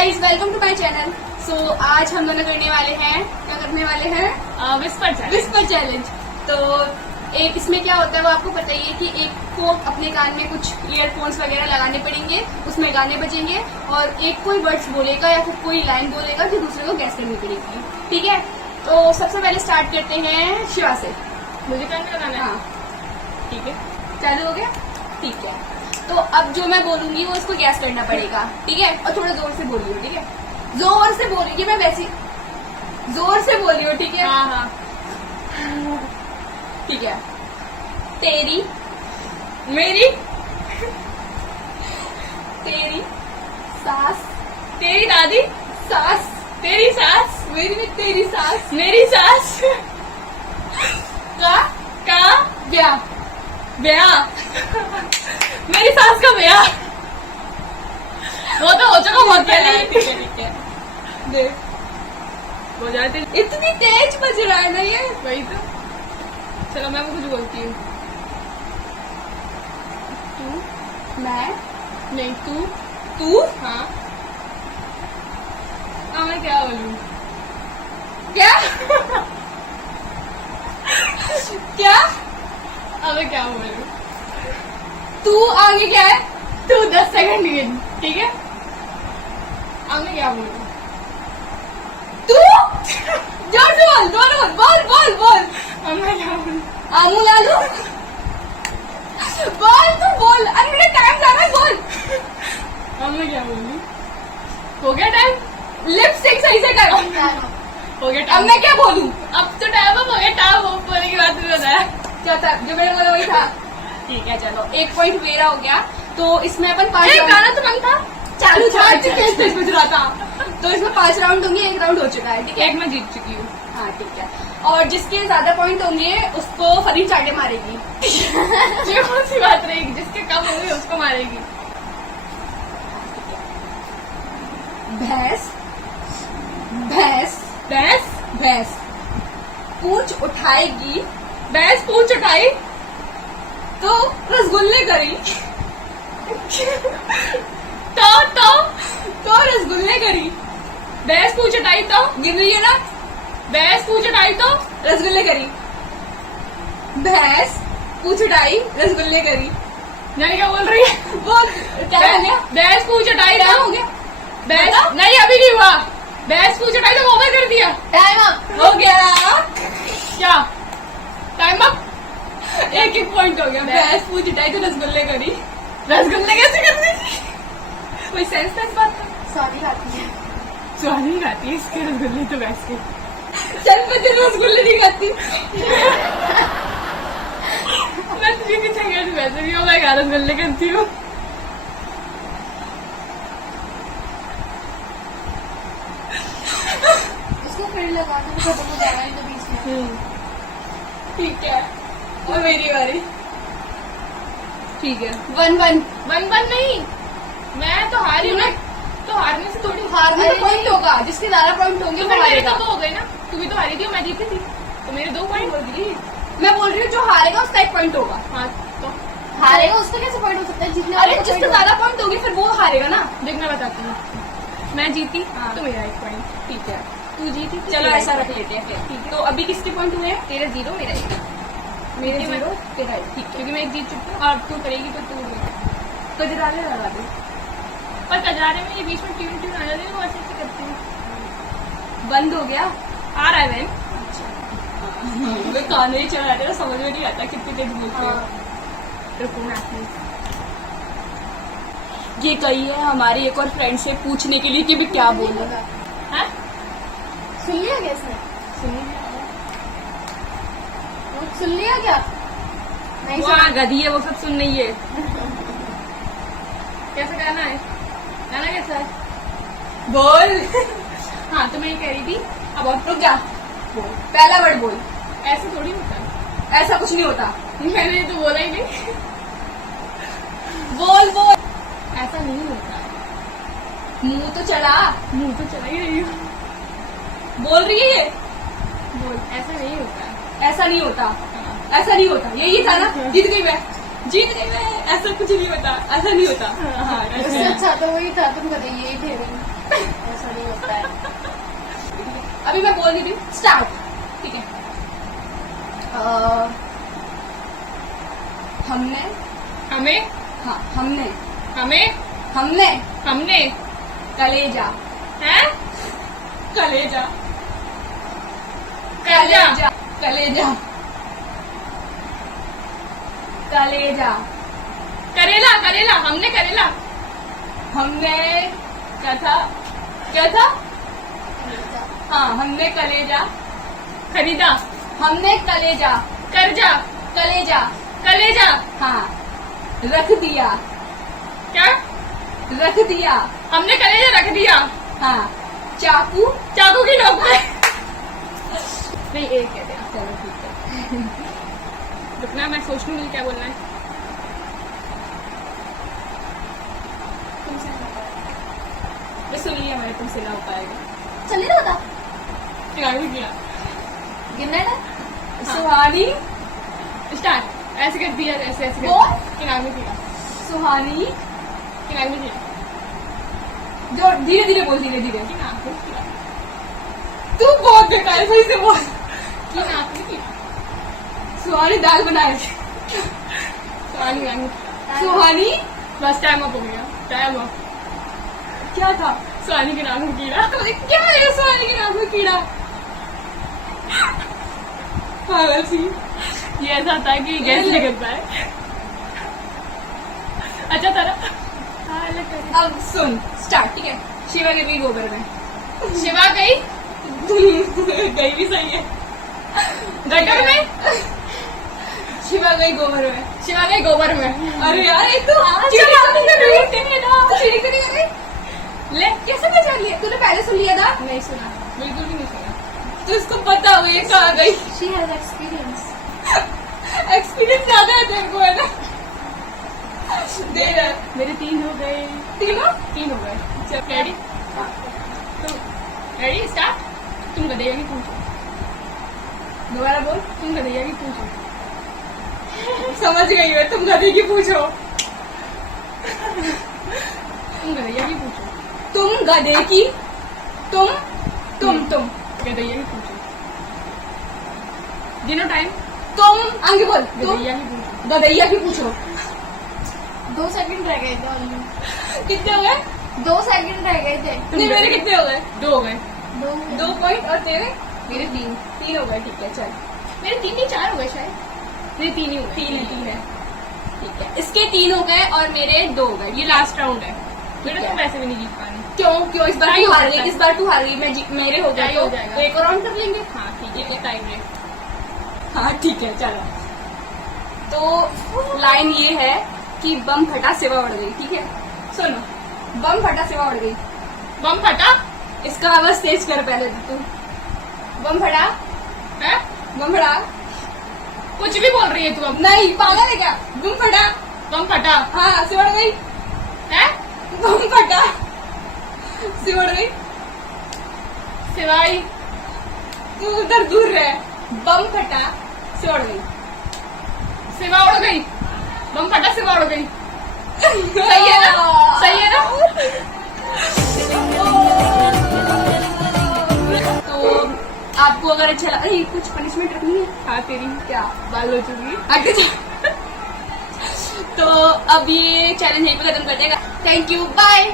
Guys, welcome to my channel. So आज हम दोनों करने वाले हैं, क्या करने वाले हैं? Whisper challenge. तो एक इसमें क्या होता है वो आपको पता ही है कि एक को अपने कान में कुछ ईयरफोन्स वगैरह लगाने पड़ेंगे, उसमें गाने बजेंगे और एक कोई वर्ड्स बोलेगा या फिर कोई लाइन बोलेगा जो दूसरे को गैस करनी पड़ेगी। ठीक है, तो सबसे पहले स्टार्ट करते हैं शिवा से। मुझे कान में लगाना है। हाँ ठीक है, चालू हो गया। ठीक है, तो अब जो मैं बोलूंगी वो इसको गैस करना पड़ेगा। ठीक है, और थोड़ा जोर से बोलियो। ठीक है, जोर से बोलिए, मैं वैसी जोर से बोलियो। ठीक है, हाँ हाँ ठीक है। तेरी मेरी तेरी सास तेरी दादी सास तेरी सास मेरी भी तेरी सास मेरी सास का ब्याह ब्याह मेरी सास का ब्याह वो तो हो चुका बहुत पहले ही। ठीक है देख, हो जाते इतनी तेज बज रहा है ना ये। वही तो। चलो मैं वो कुछ बोलती हूँ। तू मैं नहीं तू तू हाँ हाँ मैं क्या बोलूँ? क्या क्या अब मैं क्या बोलूँ? तू आगे क्या है? तू 10 सेकंड गिन। ठीक है, अब मैं क्या बोलूँ? तू जोर से बोल, जोर बोल, बोल बोल बोल। अब मैं क्या बोलूँ? आमू लालू बोल, तू बोल। अरे मेरा टाइम लगा, बोल। अब मैं क्या बोलूँ? हो गया टाइम? लिपस्टिक सही से कर। हो गया अब टाइम। मैं क्या बोलूं? अब तो टाइम हो गया। टाइम हो बोलने की बात नहीं बताया। क्या था जो मैंने बोला वही था। ठीक है, चलो 1 पॉइंट मेरा हो गया। तो इसमें अपन 5 गाना तो बंद था। चालू था, तेज बज रहा था। तो इसमें 5 राउंड होंगे, 1 राउंड हो चुका है। ठीक है, एक मैं जीत चुकी हूँ। हाँ ठीक है। और जिसके ज्यादा पॉइंट होंगे उसको फरीद चाटे मारेगी। ये कौन सी बात रहेगी? जिसके कम होंगे उसको मारेगी। भैंस भैंस भैंस भैंस पूंछ उठाएगी भैंस पूंछ उठाई तो रसगुल्ले करी। तो रसगुल्ले करी। भैंस पूंछ उठाई तो गिन रही है ना? भैंस पूंछ उठाई तो रसगुल्ले करी। भैंस पूंछ उठाई, रसगुल्ले करी। नहीं क्या बोल रही है? वो क्या हो गया? भैंस पूंछ उठाई क्या तो हो गया? भैंस बताओ। नहीं अभी नहीं हुआ। भैंस पूंछ उठाई तो ओवर कर दिया। टाइम अप हो गया। क्या टाइम अप? 1 पॉइंट हो गया। भैंस पूंछ उठाई तो रसगुल्ले करी। रसगुल्ले कैसे करने? कोई सेंस था इस बात का? सॉरी खाती है। स्वाद नहीं खाती है इसके रसगुल्ले तो भैंस के। चल मैं तेरे रसगुल्ले नहीं खाती। मैं तुझे पीछे गया थी वैसे भी। मैं क्या रसगुल्ले करती हूँ? इसको फिर लगा दो, खत्म हो जाएगा नहीं तो बीच में। ठीक है, और मेरी बारी। ठीक है। 1-1। 1-1 नहीं, मैं तो हारी हूँ ना। तो हारने से थोड़ी हारने अरे का पॉइंट होगा, जिसके ज्यादा पॉइंट होंगे तो वो फिर मेरे हारेगा। तो 2 हो गए ना। तू भी तो हारी थी और मैं जीती थी, तो मेरे 2 पॉइंट। मैं बोल रही हूँ जो हारेगा उसका 1 पॉइंट होगा। हाँ तो हारेगा उसका कैसे पॉइंट हो सकता है? जीतने अरे जिसके ज्यादा पॉइंट होगी फिर वो हारेगा ना। देख मैं बताती हूँ। मैं जीती हाँ। तो मेरा 1 पॉइंट। ठीक है, तू जीती तो चलो तेरा ऐसा 1 रख point। लेते हैं फिर। ठीक है, तो अभी किसके पॉइंट हुए हैं? तेरे 0 मेरा 1। मेरे क्योंकि मैं- 0 तेरा 1। ठीक है, क्योंकि मैं 1 जीत चुकी हूँ और तू करेगी तो तू तो जिताने लगा दे। पर कजरारे में ये बीच में ट्यून ट्यून आ जाती है, वो ऐसे ऐसे करती हूँ। बंद हो गया। आ रहा है मैम। मैं कान नहीं चला रहा, समझ में नहीं आता कितनी तेज बोलती हो। रुको मैं आती हूँ। ये कही है हमारी एक और फ्रेंड से पूछने के लिए कि मैं क्या बोलूं। हाँ? सुन लिया क्या इसने? सुन लिया क्या? नहीं वो गधी है, वो सब सुन नहीं है। कैसा गाना है? गाना कैसा है? बोल। हाँ तो मैं ये कह रही थी। अब और रुक जा, बोल पहला वर्ड बोल। ऐसे थोड़ी होता है। ऐसा कुछ नहीं होता। मैंने तो बोला ही नहीं। बोल बोल। ऐसा नहीं होता है। मुंह तो चला, मुंह तो चला ही रही हूँ। बोल रही है ये। बोल ऐसा नहीं होता है। ऐसा नहीं होता, हाँ। ऐसा नहीं होता। यही था ना, जीत गई मैं। जीत गई मैं। ऐसा कुछ नहीं होता, ऐसा नहीं होता। हाँ, उससे अच्छा तो वही था, तुम बताइए यही थे। ऐसा नहीं होता है। अभी मैं बोल रही हूँ, स्टार्ट। ठीक है। हमने, हमें, हाँ हमने, हमें, हमने हमने, कलेजा, हैं? कलेजा, कलेजा, कलेजा, कलेजा, करेला, करेला, हमने करेला, हमने क्या था, क्या था? हाँ हमने कलेजा, खरीदा, हमने कलेजा, कर्जा, कलेजा, कलेजा, हाँ रख दिया, क्या? रख दिया, हमने कलेजा रख दिया, हाँ चाकू, चाकू की नोक पे। नहीं, एक कह दिया। चलो ठीक है। रुकना, मैं सोच लूंगी क्या बोलना है। मैं सुन लिया, मैंने तुमसे ना हो पाएगा। चल नहीं होता किया भी किया। गिनना है। सुहानी, स्टार्ट। ऐसे कर दिया, ऐसे ऐसे बोल। किनारे में किया, सुहानी, किनारे में किया, जो धीरे धीरे बोल, धीरे धीरे। किनारे में किया, तू बहुत बेकार है, फिर से बोल। किनारे में किया, सुहानी दाल बनाए, किनारे में किया। सुहानी बस टाइम अप हो गया, टाइम अप। क्या था? सुहानी के नाम में कीड़ा। क्या है सुहानी के नाम में कीड़ा? पागल सी। ये ऐसा था कि गैस निकलता है। अच्छा था ना? हाँ, अलग कर। अब सुन, स्टार्ट। ठीक है। शिवा के भी गोबर में। शिवा गई गई भी सही है। गटर में, शिवा गई गोबर में। शिवा गई गोबर में। अरे यार ये तो चीटिंग करी अरे ले, कैसे पहचान लिया? तूने पहले सुन लिया था? नहीं सुना, बिल्कुल भी नहीं सुना। तो इसको पता हो ये कहाँ गई। She has experience. एक्सपीरियंस ज्यादा है तेरे को, है ना? दे रहा। मेरे 3 हो गए। तीनों 3 हो गए। चल, रेडी? Ready, start. तुम गधैया की पूछो, दोबारा बोल। तुम गधैया की पूछो। समझ गई है, तुम गधे की पूछो। तुम गधैया की पूछो, तुम गधे की, तुम गधैया की पूछो। गिनो टाइम। तुम आगे बोल। तुम गधैया की पूछो। गधैया की पूछो। 2 सेकंड रह गए थे only। कितने हो गए? 2 सेकंड रह गए थे। नहीं मेरे कितने हो गए? 2 हो गए। 2 पॉइंट। और तेरे? मेरे 3 हो गए। ठीक है चल। मेरे 3 नहीं 4 हो गए शायद। मेरे 3 ही हो गए। 3 है। ठीक है, इसके 3 हो गए और मेरे 2 हो गए। ये लास्ट राउंड है। मेरे है। तो वैसे भी नहीं जीत पानी। क्यों इस बार टाई तू हो हार सकता गई? है। इस बार तू हार गई, मेरे हो गए टाई हो जाएगा। तो एक और राउंड कर लेंगे। हाँ ठीक है, टाइम ब्रेक। हाँ ठीक है चलो। तो लाइन ये है कि बम फटा सेवा बढ़ गई। ठीक है सुनो, बम फटा सेवा बढ़ गई। बम फटा इसका आवाज तेज कर पहले तो तू। बम फटा, है? बम फटा। कुछ भी बोल रही है तू अब। नहीं पागल है क्या? बम फटा। बम फटा हाँ सिमड़ गई। है? बम फटा सिमड़ गई। सिवाई तू उधर दूर रहे। बम फटा सिमड़ गई। सिवा उड़ गई। बम फटा सिवा उड़ गई। सही है ना? सही है ना? तो आपको अगर अच्छा लगा, अरे कुछ पनिशमेंट रखनी है हाँ तेरी क्या? बाल हो चुकी। आगे चल। तो अब ये चैलेंज यहीं पे खत्म कर देगा। Thank you, bye.